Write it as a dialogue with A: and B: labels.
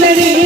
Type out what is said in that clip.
A: मेरी